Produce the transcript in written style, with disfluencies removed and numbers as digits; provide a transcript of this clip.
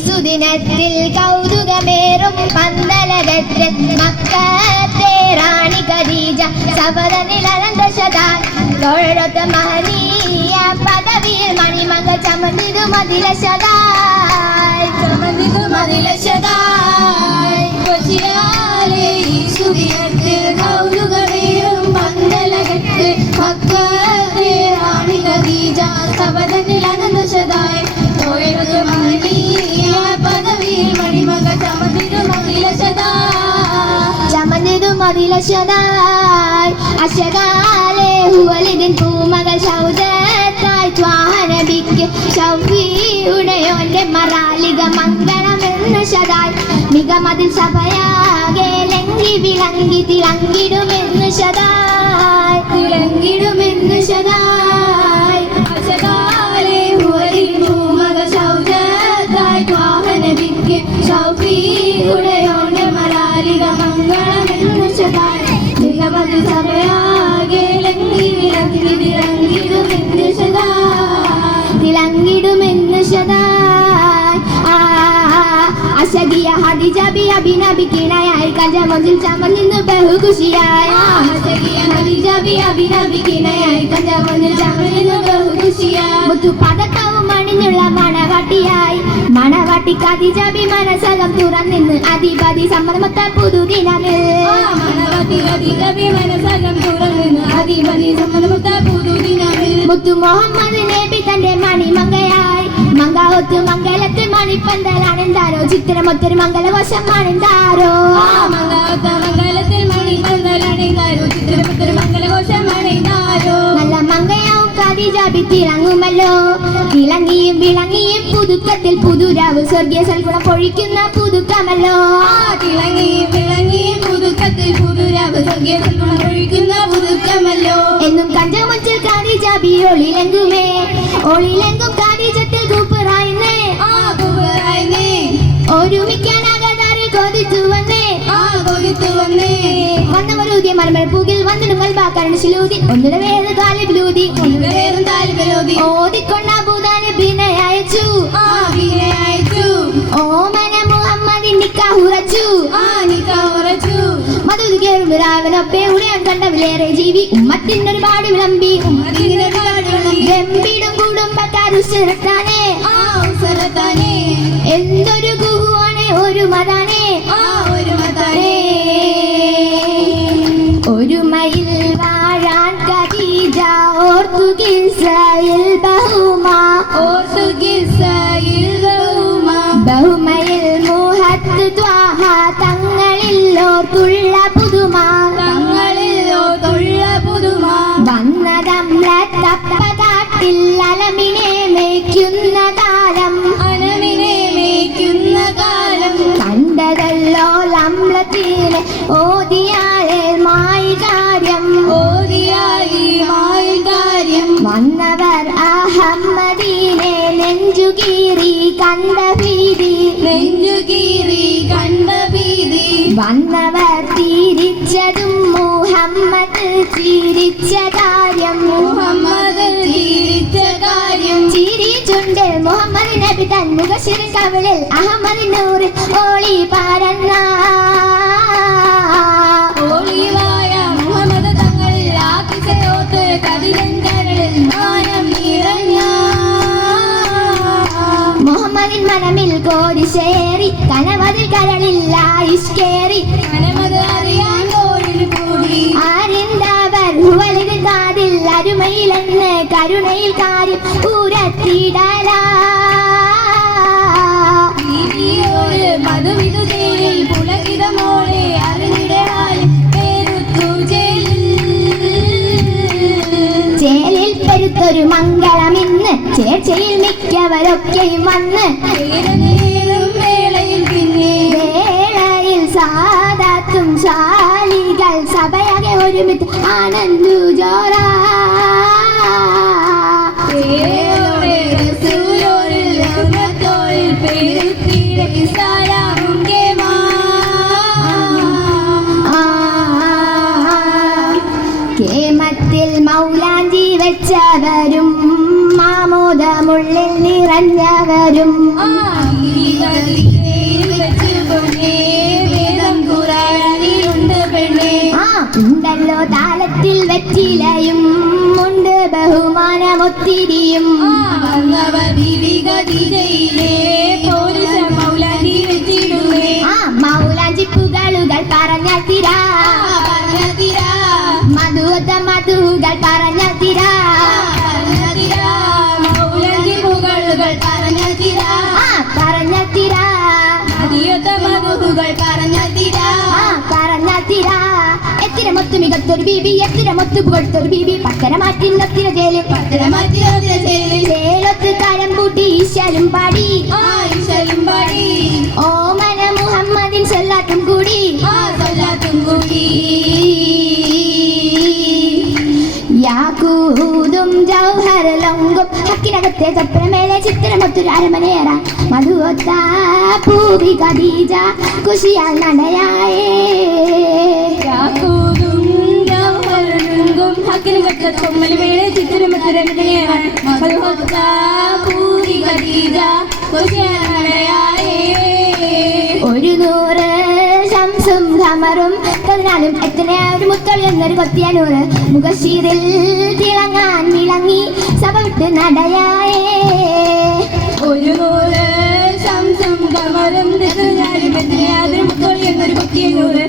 സുദിനത്തിൽ കൗതുകമേറും പന്തലകത്തിൽ മക്കത്തെ റാണി ഖദീജ സബദനിലരന്തശതാൻ തൊഴരത്ത് മഹനീയ പദവിയിൽ മണിമക ചമന്നിതു മതിലശതായി സുദിനത്തിൽ കൗതുകമേറും പന്തലകത്തിൽ മക്കത്തെ റാണി ഖദീജ സബദനിലരന്തശതാൻ തൊഴരത്ത് മഹനീയ പദവിയിൽ മണിമക ചമന്നിതു മതിലശതായി അശകാലെ ഹുവലിദിൻ പൂമകൾ ശൗദത്തായി ത്വാഹനബിക്ക് ശൗഫിയുടയോന്റെ മറാലിക മംഗളമെന്ന ശതായി മികമതിൽ സഭയാകെ ലംഘി വിളങ്ങി തിളങ്ങിടുമെന്ന് ശതായി അശകാലെ ഹുവലിദിൻ പൂമകൾ ശൗദത്തായി ത്വാഹനബിക്ക് ശൗഫിയുടയോന്റെ മറാലിക മംഗളമെന്ന ശതായി മികമതിൽ സഭയാകെ ലംഘി വിളങ്ങി തിളങ്ങിടുമെന്ന് ശതായി അശകിയ ഹദിജ ബി അഭിനബിക്കിണയായി കജമതിൽ ചമഞ്ഞിന്ന് ബഹുഖുഷിയായി മുത്തു പതക്കവും അണിഞ്ഞുള്ള മണവാട്ടി ഖദീജ ബി മനസകം തുറന്നിന്ന് അധിപതി സമ്മതമൊത്ത പുതുദിനമിൽ മുത്തു മുഹമ്മദ് നബി തന്റെ മണിമങ്കയായി മങ്കാവത്ത് മംഗലത്ത് മണിപ്പന്തലാണെന്താരോ ചിത്രമൊത്തൊരു മംഗലവശമാണെന്താരോ നല്ല മങ്കയാവും ഖദീജ ബി തിളങ്ങുമല്ലോ തിളങ്ങിയും വിളങ്ങിയും പുതുക്കത്തിൽ പുതുരാവ് സ്വർഗീയ സൽഗുണം പൊഴിക്കുന്ന പുതുക്കമല്ലോ എന്നും കഞ്ചമുച്ചിൽ ഖദീജ ബി ഒളിലെങ്കും ഖദീജത്തിൽ കൂപ്പറായിന്നേ ഒരുമിക്കാനാകാതാറിൽ കൊതിച്ചു വന്നേ വന്നവരൂതിയ മലമൽ പൂകിൽ വന്നിടുങ്ങൾ ബാക്കാരൻ ശിലൂതി ഒന്നിട വേറെ താലിബിലൂതി ഓതിക്കൊണ്ട ഭൂതാനി ബിനെ അയച്ചു ഓമന മുഹമ്മദ് നിക്കാഹുറച്ചു മധുരാവനൊപ്പെ ഉടയാൻ കണ്ടവിലേറെ ജീവി ഉമ്മത്തിനൊരു പാടി വിളമ്പി ഗംഭീരം കുടുംബക്കാരുസരത്താനേ എന്തൊരു കുഹുവാണേ ഒരു മതാനേ ഒരുമയിൽ വാഴാൻ ഖദീജ ഓർത്തു കിസ്സയിൽ ബഹുമയിൽ മുഹത്ത് ത്വാഹ തങ്ങളിൽ ഓർത്തുള്ള പുതുമ വന്നതമ്ലത്തപ്പതാട്ടിൽ അലമിനെ മേയ്ക്കുന്ന കാലം കണ്ടതല്ലോ ലംലത്തിന് ഓതിയാളെ മായി കാര്യം വന്നവർ അഹമ്മദീനെ നെഞ്ചുകീറി കണ്ട ഭീതി വന്നവർ തിരിച്ചതും മുഹമ്മദ് ചിരിച്ച കാര്യം ചിരിച്ചുണ്ട് മുഹമ്മദ് നബി തൻ മുഖശിർ കവിളിൽ അഹമ്മദ് നൂറിൽ ഓളി പരന്ന മുഹമ്മദ് തങ്ങളിൽ ആക്കിസയോത്ത് കവിതങ്ങളിൽ മാനം നിറഞ്ഞ മുഹമ്മദിൻ മനമിൽ കോരിശേറി കനവതിൽ കരളില്ല ഇഷ്കേറി അറിയാൻ കൂടി ആരിന്തവർ ഹുവലിത് കാതിൽ അരുമയിലെന്ന് കരുണയിൽ കാര്യം ഊരത്തിടല മധുവിധുജയിൽ പുളകിതമോടെ അറിഞ്ഞിടയാൽ ചേലിൽ പെരുത്തൊരു മംഗളമിന്ന് ചേർച്ചയിൽ മിക്കവരൊക്കെയും വന്ന് വേളയിൽ സാദാത്തും ശാലികൾ സഭയാകെ ഒരുമിച്ച് ആനന്ദു ജോറ വെച്ചവരും മാമോദമുള്ളിൽ നിറഞ്ഞവരും ഉണ്ടല്ലോ താലത്തിൽ വെച്ചിലയും ഉണ്ട് ബഹുമാനമൊത്തിരിയും മൗലാഞ്ചിപ്പുകളുകൾ പറഞ്ഞാൽ തീരാ മധുവത്ത മധുകൾ പറഞ്ഞാൽ തീരാ പറഞ്ഞാൽ തീരാ പറഞ്ഞാൽ തീരാ എത്തിര മൊത്ത് മികത്തൊരു ബീബി എത്തിര മൊത്ത് പുകഴ്ത്തൊരു ബീബി പത്തര മാറ്റിന്നൊത്തിര ജയിലിൽ ചേലൊത്ത് കാലം കൂട്ടി ഈശ്വരും പാടി ഓമന മുഹമ്മദിൻ സല്ലാത്തും കൂടി യാക്കൂതും ജൗഹരലൊങ്കും ഹക്കിനകത്തെ ചപ്രമേലെ ചിത്രമൊത്തൊരു അരമനേറാൻ മധുവത്ത പൂവി ഖദീജ കുശിയാൽ നടയായേ ഒരു നൂറ് ശംസും ഖമറും 14 എത്തനെ ഒരു മുത്തളി എന്നൊരു കൊത്തിയനൂറ് മുഖശീറിൽ തിളങ്ങാൻ വിളങ്ങി സഭ വിട്ട് നടയായേ ഒരു നൂറ് ശംസും ഖമറും എന്നൊരു കൊത്തിയനൂറ്